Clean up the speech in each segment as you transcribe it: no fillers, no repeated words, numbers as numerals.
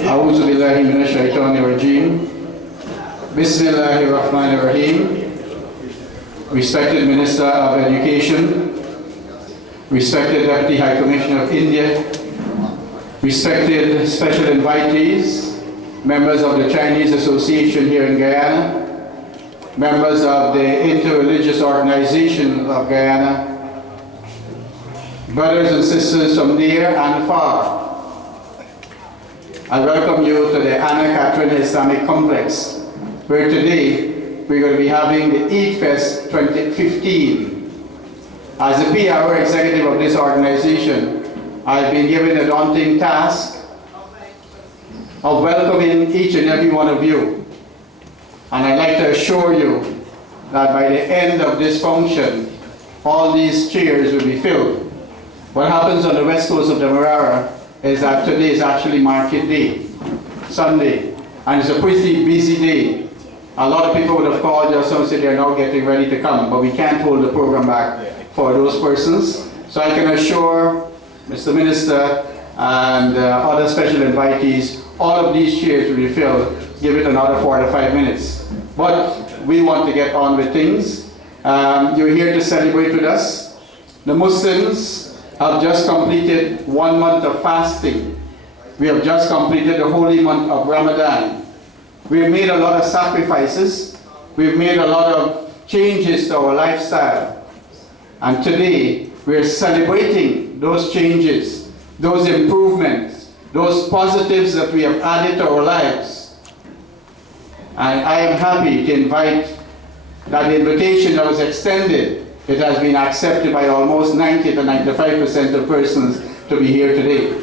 أعوذ بالله من الشيطان الرجيم. Bismillahir Rahmanir Rahim. Respected Minister of Education, respected Deputy High Commissioner of India, respected special invitees, members of the Chinese Association here in Guyana, members of the Interreligious Organization of Guyana, brothers and sisters from near and far, I welcome you to the Anna Catherina Islamic Complex, where today we're going to be having the Eid Fest 2015. As the PRO executive of this organization, I've been given the daunting task of welcoming each and every one of you. And I'd like to assure you that by the end of this function, all these chairs will be filled. What happens on the west coast of the Marara is that today is actually market day, Sunday, and it's a pretty busy day. A lot of people would have called us and said they're now getting ready to come, but we can't hold the program back for those persons. So I can assure Mr. Minister and other special invitees, all of these chairs will be filled. Give it another 4 to 5 minutes. But we want to get on with things. You're here to celebrate with us. The Muslims have just completed 1 month of fasting. We have just completed the holy month of Ramadan. We've made a lot of sacrifices. We've made a lot of changes to our lifestyle. And today, we're celebrating those changes, those improvements, those positives that we have added to our lives. And I am happy to invite that the invitation that was extended, it has been accepted by almost 90 to 95% of persons to be here today.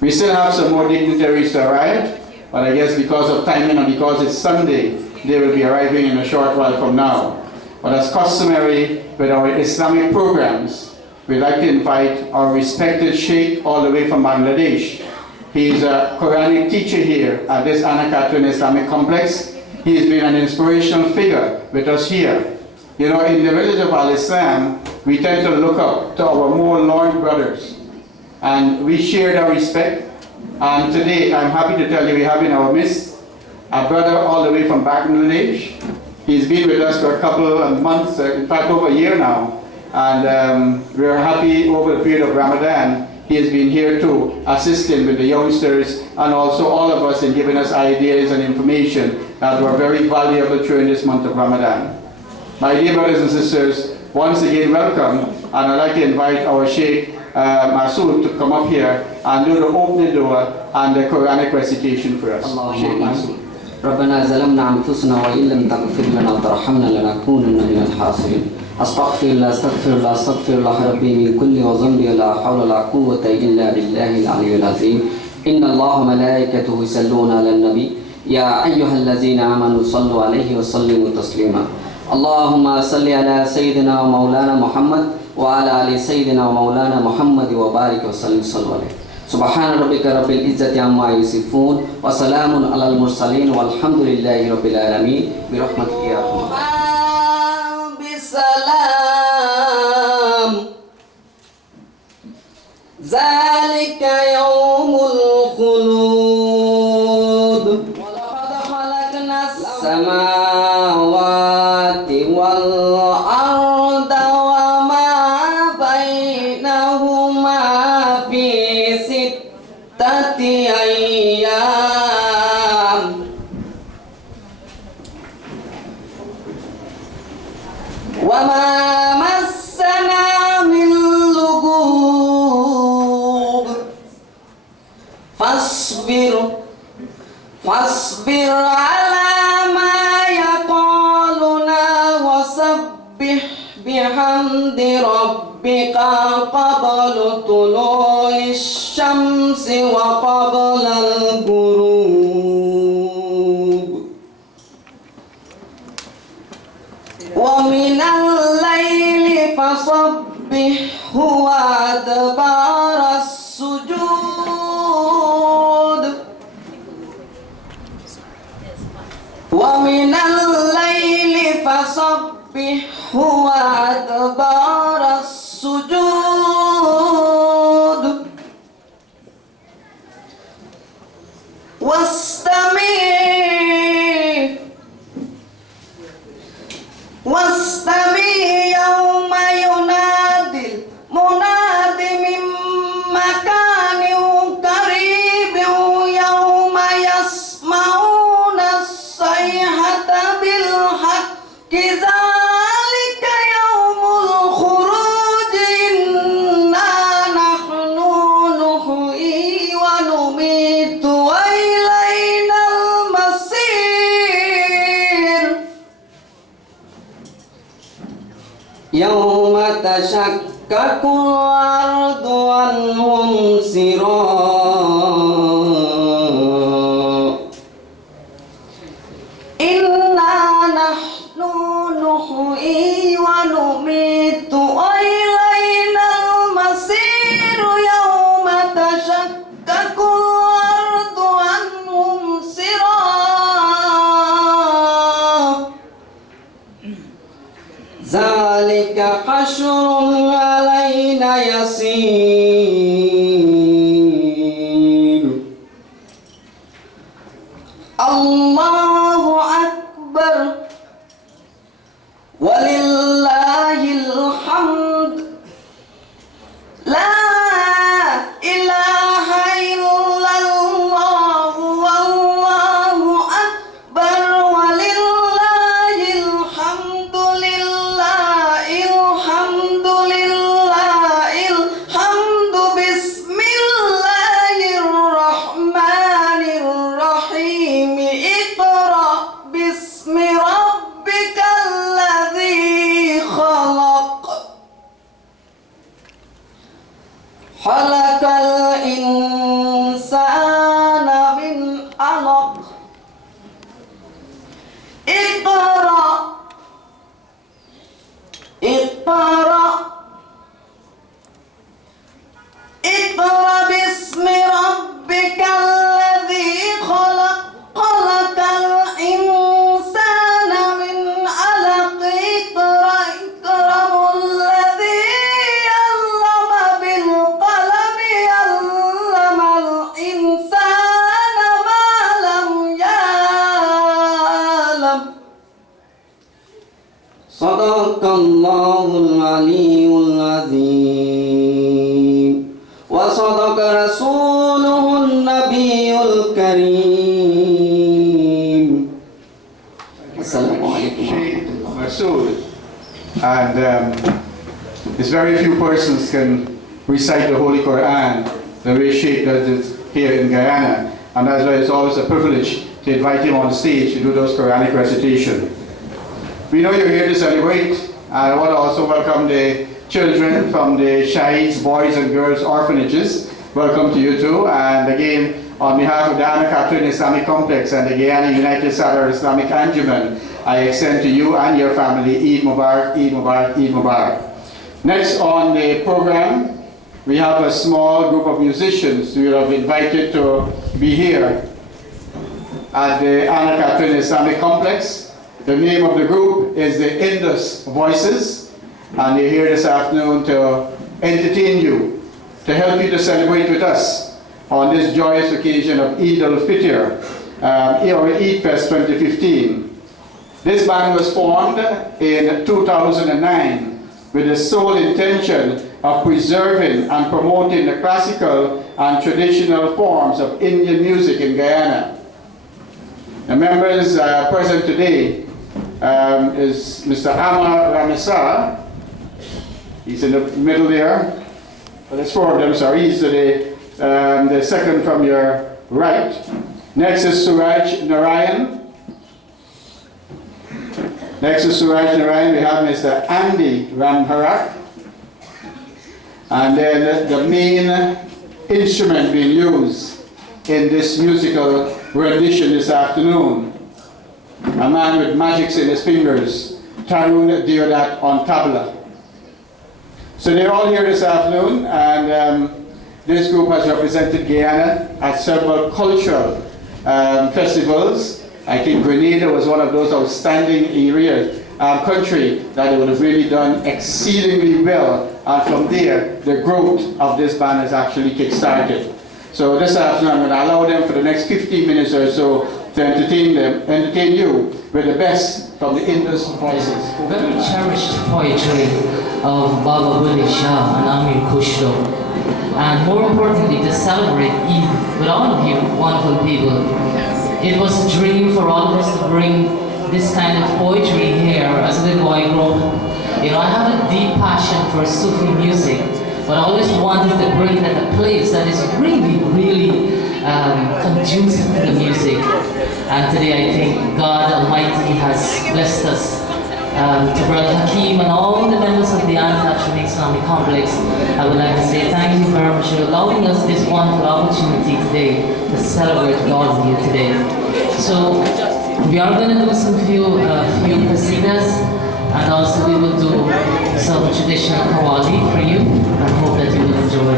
We still have some more dignitaries to arrive, but I guess because of timing and because it's Sunday, they will be arriving in a short while from now. But as customary with our Islamic programs, we'd like to invite our respected Sheikh all the way from Bangladesh. He's a Quranic teacher here at this Anna Catherina Islamic Complex. He's been an inspirational figure with us here. You know, in the village of Al-Islam, we tend to look up to our more learned brothers. And we share their respect. And today, I'm happy to tell you we have in our midst a brother all the way from Bangladesh. He's been with us for a couple of months, in fact over a year now. And we're happy over the period of Ramadan. He has been here to assisting with the youngsters and also all of us in giving us ideas and information that were very valuable during this month of Ramadan. My dear brothers and sisters, once again welcome, and I'd like to invite our Sheikh Masood to come up here and do the opening dua and the Quranic recitation for us. Sheikh Masood. ربنا ظلمنا أنفسنا وإن لم تغفر لنا وترحمنا لنكونن من الخاسرين. أستغفر الله أستغفر الله أستغفر الله ربي من كل وذنب لا حول ولا قوة إلا بالله العلي العظيم. إن الله وملائكته يصلون على النبي يا أيها الذين آمنوا صلوا عليه وسلموا تسليما. اللهم صل على سيدنا ومولانا محمد وعلى آل سيدنا ومولانا محمد وبارك وسلم صلوا عليه. سبحان ربك رب العزة عما يصفون وسلام على المرسلين والحمد لله رب العالمين برحمتك يا رحمن. بسلام ذلك يوم الخلود ولقد خلقنا السماوات والأرض وما بينهما في 6 أيام وما مسنا من لغوب فاصبر على ما يقولون وسبح بحمد ربك قبل طلوع الشمس وقبل الغروب ومن الليل فسبحه وأدبار السجود ومن الليل فسبحه وأدبار السجود واستمي يوم ينادي المناد من مكان قريب يوم يسمعون الصيحة بالحق ذلك يوم الخروج إنا نحن نحيي ونميت وإلينا المصير يوم تشقق الأرض عنهم سراء إنا نحن نحيي ونميت وإلينا المصير يوم تشقق الأرض عنهم سراء ذلك حشر علينا يسير الله أكبر ولله الحمد لا إله إلا الله والله أكبر ولله الحمد لله الحمد لله الحمد بسم الله الرحمن الرحيم اقرأ باسم ربك الذي خلق خلق الإنسان من علق اقرأ اقرأ اقرأ باسم ربك الذي خلق خلق الإنسان من علق اقرأ اقرأ الذي علم بالقلم علم الإنسان ما لم يعلم صدق الله العلي العظيم وصدق رسوله النبي الكريم. السلام عليكم. Sheikh Masood. And it's very few persons can recite the Holy Quran the way Sheikh does it here in Guyana. And that's why it's always a privilege to invite him on stage to do those Quranic recitation. We know you're here to celebrate. I want to also welcome the children from the Shaheed's Boys and Girls Orphanages. Welcome to you too. And again, on behalf of the Anna Catherina Islamic Complex and the Guyana United Sadr Islamic Anjuman, I extend to you and your family Eid Mubarak, Eid Mubarak, Eid Mubarak. Next on the program, we have a small group of musicians we have invited to be here at the Anna Catherina Islamic Complex. The name of the group is the Indus Voices, and they're here this afternoon to entertain you, to help you to celebrate with us on this joyous occasion of Eid Al-Fitr, or Eid Fest 2015. This band was formed in 2009 with the sole intention of preserving and promoting the classical and traditional forms of Indian music in Guyana. The members present today is Mr. Amar Ramessar. He's in the middle there. Well, there's four of them, sorry. He's the second from your right. Next is Suraj Narayan. Next to Suraj Narayan, we have Mr. Andy Ramharak. And then the main instrument being used in this musical rendition this afternoon, a man with magics in his fingers, Tarun Deodat on tabla. So they're all here this afternoon, and this group has represented Guyana at several cultural festivals. I think Grenada was one of those outstanding areas, country that they would have really done exceedingly well, and from there, the growth of this band has actually kick-started. So this afternoon I'm going to allow them for the next 15 minutes or so to entertain you with the best from the Indus Voices. Very cherished poetry of Baba Wali Shah and Amir Kushto. And more importantly, to celebrate Eid with all of you wonderful people. It was a dream for all of us to bring this kind of poetry here as a little boy growing up. You know, I have a deep passion for Sufi music, but I always wanted to bring it at a place that is really, really conducive to the music. And today I think God Almighty has blessed us. To Brother Hakeem and all the members of the Anna Catherina Islamic Complex, I would like to say thank you very much for allowing us this wonderful opportunity today to celebrate God with you today. So we are going to do some few qasidas, and also we will do some traditional qawwali for you, and hope that you will enjoy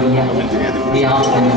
the afternoon.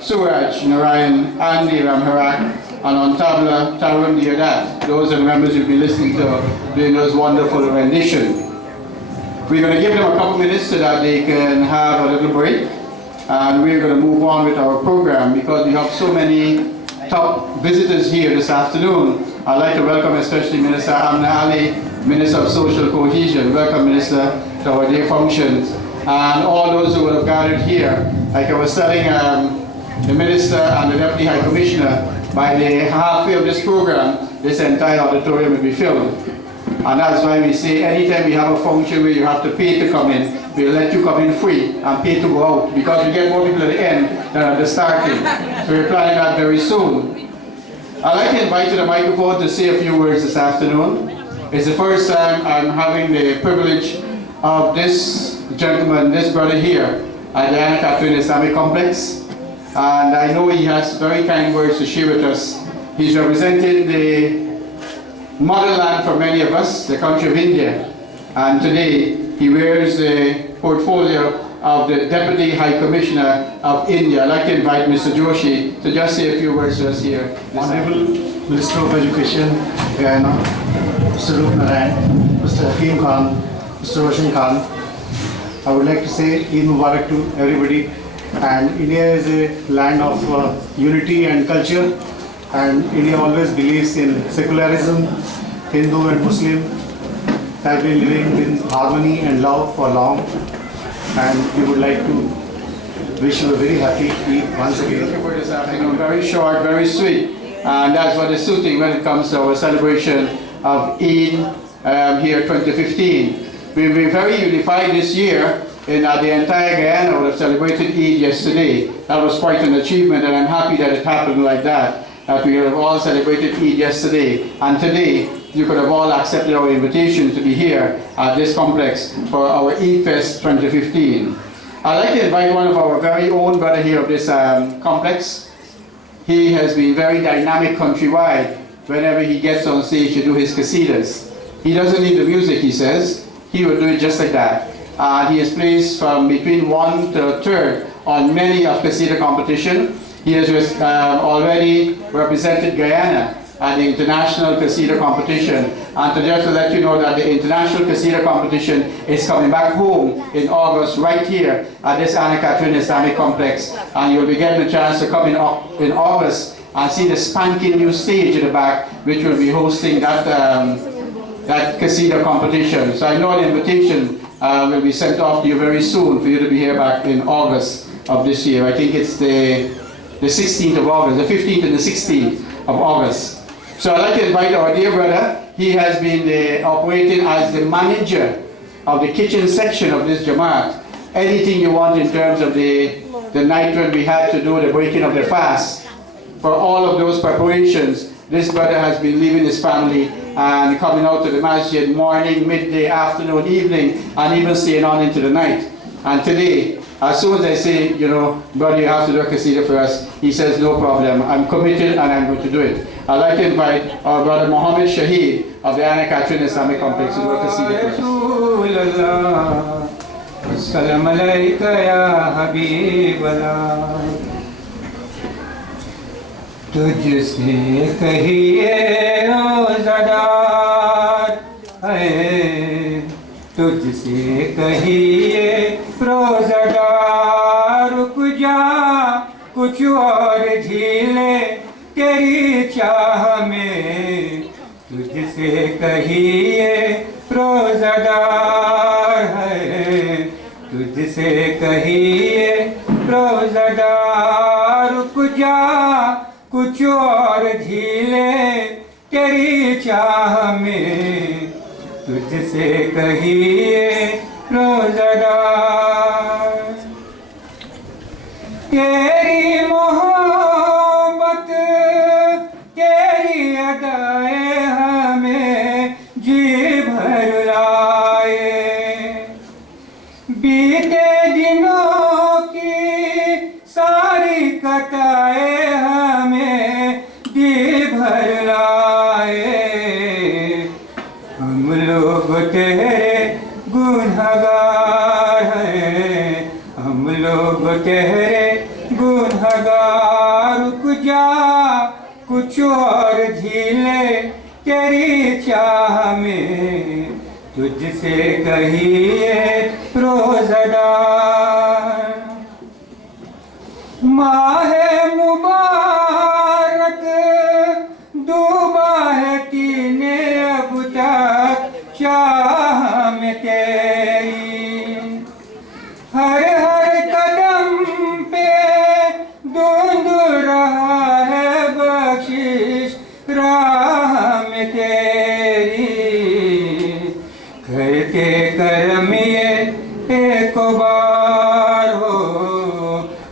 Suraj, Narayan, Andy Ramharak, and on tabla, Tarun Diodat. Those are the members you'll be listening to doing those wonderful rendition. We're going to give them a couple minutes so that they can have a little break. And we're going to move on with our program because we have so many top visitors here this afternoon. I'd like to welcome especially Minister Amna Ali, Minister of Social Cohesion. Welcome, Minister, to our day functions. And all those who would have gathered here. Like I was telling the Minister and the Deputy High Commissioner, by the halfway of this program, this entire auditorium will be filled. And that's why we say anytime we have a function where you have to pay to come in, we'll let you come in free and pay to go out because we get more people at the end than at the starting. So we're planning that very soon. I'd like to invite you to the microphone to say a few words this afternoon. It's the first time I'm having the privilege of this gentleman, this brother here at the Anna Catherina Islamic Complex. And I know he has very kind words to share with us. He's representing the motherland for many of us, the country of India. And today he wears the portfolio of the Deputy High Commissioner of India. I'd like to invite Mr. Joshi to just say a few words to us here. Honorable Minister of Education, Guyana, Mr. Rup Narayan, Mr. Hakim Khan, Mr. Roshan Khan. I would like to say Eid Mubarak to everybody. And India is a land of unity and culture. And India always believes in secularism. Hindu and Muslim have been living in harmony and love for long. And we would like to wish you a very happy Eid once again. Thank you for this afternoon. Very short, very sweet. And that's what is suiting when it comes to our celebration of Eid here 2015. We've been very unified this year in the entire Guyana would have celebrated Eid yesterday. That was quite an achievement and I'm happy that it happened like that. That we have all celebrated Eid yesterday. And today, you could have all accepted our invitation to be here at this complex for our Eid Fest 2015. I'd like to invite one of our very own brother here of this complex. He has been very dynamic countrywide. Whenever he gets on stage to do his qasidas. He doesn't need the music, he says. He will do it just like that. He has placed from between 1 to 3rd on many of qasida competition. He has already represented Guyana at the International Qasida Competition. And just to let you know that the International Qasida Competition is coming back home in August right here at this Anna Catherina Islamic Complex. And you'll be getting a chance to come in August and see the spanking new stage in the back, which will be hosting that, that Qasida competition. So I know the invitation will be sent off to you very soon for you to be here back in August of this year. I think it's the 16th of August, the 15th and the 16th of August. So I'd like to invite our dear brother. He has been operating as the manager of the kitchen section of this Jamaat. Anything you want in terms of the night when we had to do the breaking of the fast. For all of those preparations, this brother has been leaving his family and coming out to the masjid morning, midday, afternoon, evening, and even staying on into the night. And today, as soon as I say, you know, brother, you have to do a qasida for us, he says, no problem, I'm committed and I'm going to do it. I'd like to invite our brother Muhammad Shahid of the Anna Catherina Islamic Complex to do a qasida for us. Assalamu alayka ya Habiballah. तुझसे कहिए रोज़ादार है, तुझसे कहिए रोज़ादार, रुक जा कुछ और झीले तेरी चाह में, तुझसे कहिए रोज़ादार है, तुझसे कहिए रोज़ादार, रुक जा कुछ और झीले तेरी चाह में, तुझसे कहिए रोज़ादार। तेरी मोहब्बत तेरी अदाए हमें जी भर लाए, बीते दिनों की सारी कताए भर लाए, हम लोग तेरे गुनहगार दुल्हगा रुक जा, कुछ और झीले तेरी चाह में, तुझसे कहिए रोज़दार। माहे मुबारक डूबा है तीने अब तक चाह में तेरी, हर हर कदम पे धुंध रहा है बख्शिश राह में तेरी। करते करम ये एक बार हो,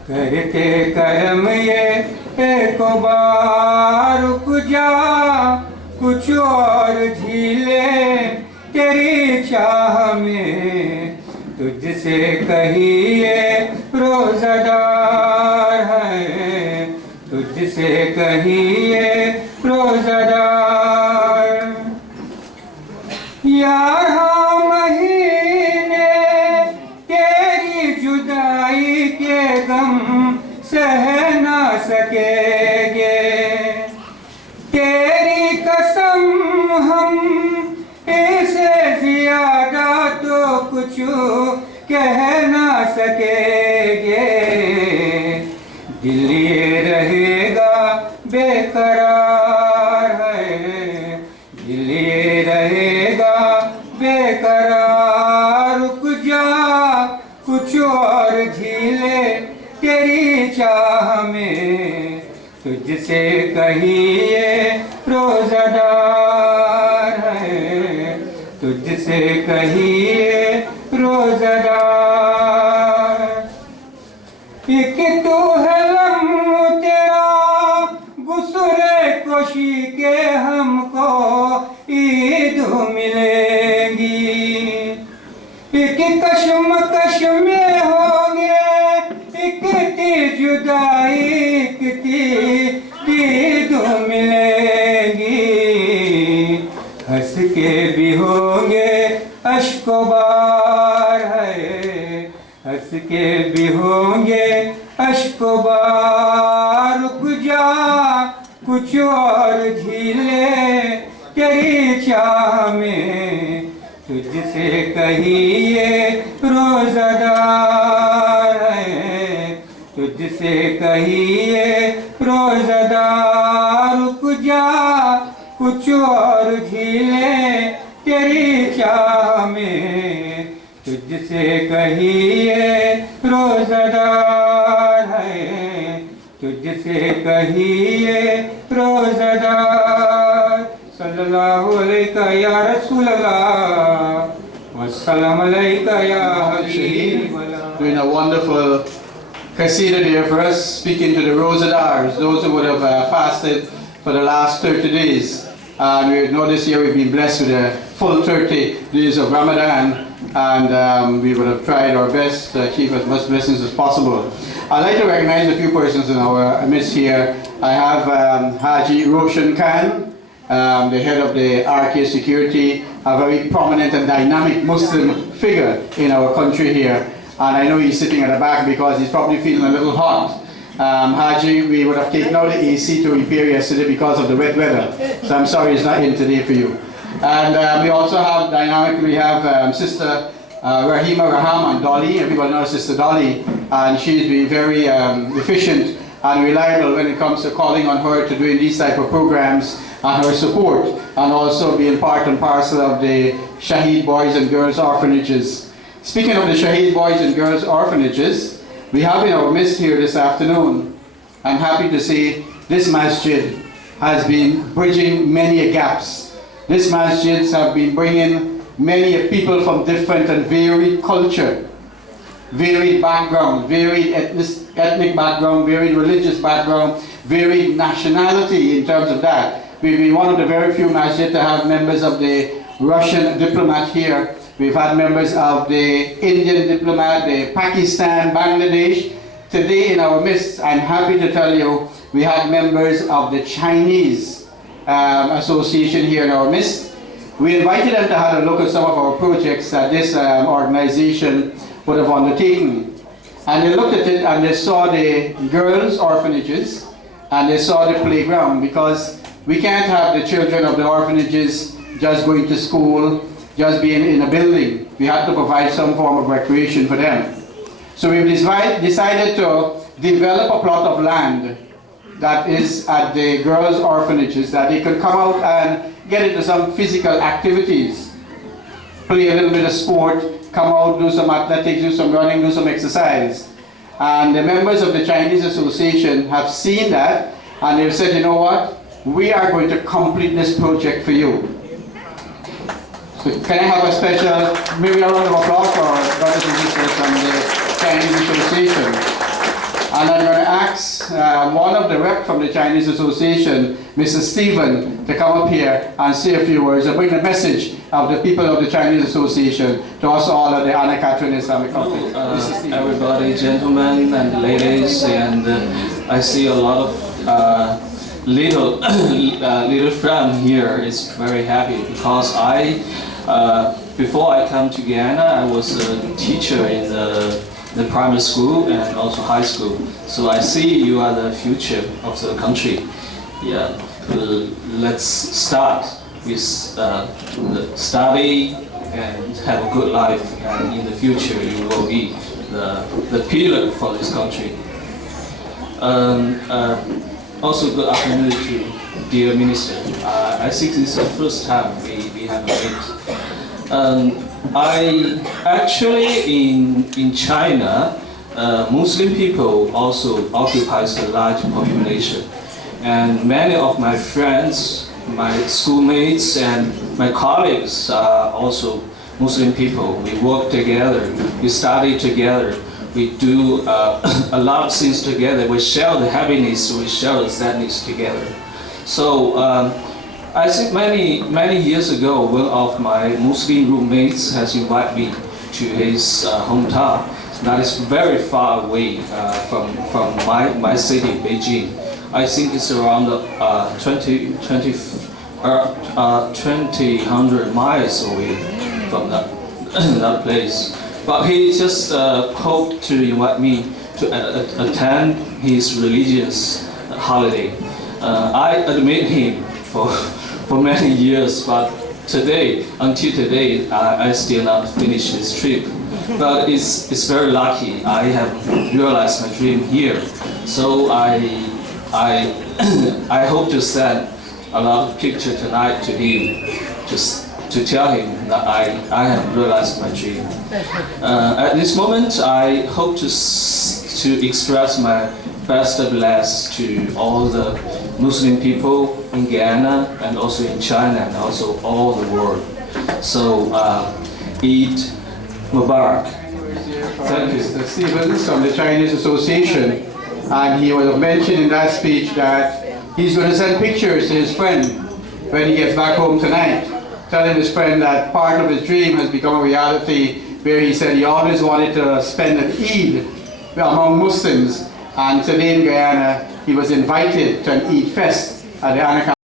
करते करम ये एक बार रुक जा, कुछ और झीले तेरी चाह में, तुझसे कहिए रोज़दार है, तुझसे कहिए रोज़दार। यारहां महीने तेरी जुदाई के गम सह ना सकेंगे, तेरी कसम हम इससे ज्यादा तो कुछ कह ना सकेंगे। दिल ये रहेगा बेकरार है, दिल ये रहेगा बेकरार। रुक जा, कुछ और झीले तेरी चाह में, तुझसे कहिए रोज़दार है, तुझसे कहिए रोज़दार। एक तो है लम्हा तेरा गुस्से कोशी के हमको ईद मिलेगी, एक कश्मकश में होंगे, एक जुदाई ईद मिलेगी। हंस के भी होंगे अश्कोबार है, हंस के भी होंगे अश्कोबार। रुक जा, कुछ और झीले तेरी चाह में, तुझसे कहिए रोज़दार है, तुझसे कहिए रोज़दार। रुक जा, कुछ और झीले तेरी चाह में, तुझसे कहिए रोज़दार है, तुझसे कहिए रोज़दार। सल्लल्लाहु अलैका या रसूल अल्लाह, वस्सलाम अलैका या हबीब अल्लाह। Doing a wonderful qasida there for us, speaking to the Rosadars, those who would have fasted for the last 30 days. And we know this year we've been blessed with a full 30 days of Ramadan, and we would have tried our best to achieve as much blessings as possible. I'd like to recognize a few persons in our midst here. I have Haji Roshan Khan, the head of the RK Security, a very prominent and dynamic Muslim figure in our country here. And I know he's sitting at the back because he's probably feeling a little hot. Haji, we would have taken out the AC to repair yesterday because of the wet weather. So I'm sorry he's not in today for you. And we also have dynamic, we have Sister Rahima Rahman, Dolly. Everybody knows Sister Dolly. And she's been very efficient and reliable when it comes to calling on her to doing these type of programs, and her support, and also being part and parcel of the Shaheed Boys and Girls Orphanages. Speaking of the Shaheed Boys and Girls Orphanages, we have in our midst here this afternoon, I'm happy to say this masjid has been bridging many gaps. This masjids have been bringing many people from different and varied culture, varied background, varied ethnic background, varied religious background, varied nationality in terms of that. We've been one of the very few masjids to have members of the Russian diplomat here. We've had members of the Indian diplomat, the Pakistan, Bangladesh. Today in our midst, I'm happy to tell you, we had members of the Chinese association here in our midst. We invited them to have a look at some of our projects that this organization would have undertaken. And they looked at it and they saw the girls' orphanages and they saw the playground, because we can't have the children of the orphanages just going to school, just being in a building. We have to provide some form of recreation for them. So we've decided to develop a plot of land that is at the girls' orphanages, that they could come out and get into some physical activities, play a little bit of sport, come out, do some athletics, do some running, do some exercise. And the members of the Chinese Association have seen that, and they've said, you know what, we are going to complete this project for you. So can I have a special, maybe a round of applause for brothers and sisters from the Chinese Association. And I'm going to ask one of the rep from the Chinese Association, Mr. Stephen, to come up here and say a few words and bring the message of the people of the Chinese Association to us all at the Anna Catherina Islamic Complex. Everybody, gentlemen and ladies, and I see a lot of little friend here is very happy, because before I come to Guyana, I was a teacher in the primary school and also high school. So I see you are the future of the country. Yeah, let's start with the study and have a good life, and in the future you will be the pillar for this country. Also, good afternoon to dear Minister. I think this is the first time we have a meet. I actually in China, Muslim people also occupies a large population, and many of my friends, my schoolmates, and my colleagues are also Muslim people. We work together, we study together, we do a lot of things together. We share the happiness, we share the sadness together. So I think many years ago, one of my Muslim roommates has invited me to his hometown. That is very far away from my city, Beijing. I think it's around 200 miles away from that place. But he just hoped to invite me to attend his religious holiday. I admit him for many years, but until today, I still not finished this trip. But it's very lucky. I have realized my dream here. So I hope to send a lot of pictures tonight to him, just to tell him that I have realized my dream. At this moment, I hope to express my best bless to all the Muslim people in Guyana and also in China and also all the world. So, Eid Mubarak. Thank you. Mr. Stevens from the Chinese Association, and he was mentioned in that speech that he's going to send pictures to his friend when he gets back home tonight, telling his friend that part of his dream has become a reality, where he said he always wanted to spend an Eid among Muslims, and today in Guyana he was invited to an Eid fest at the Anna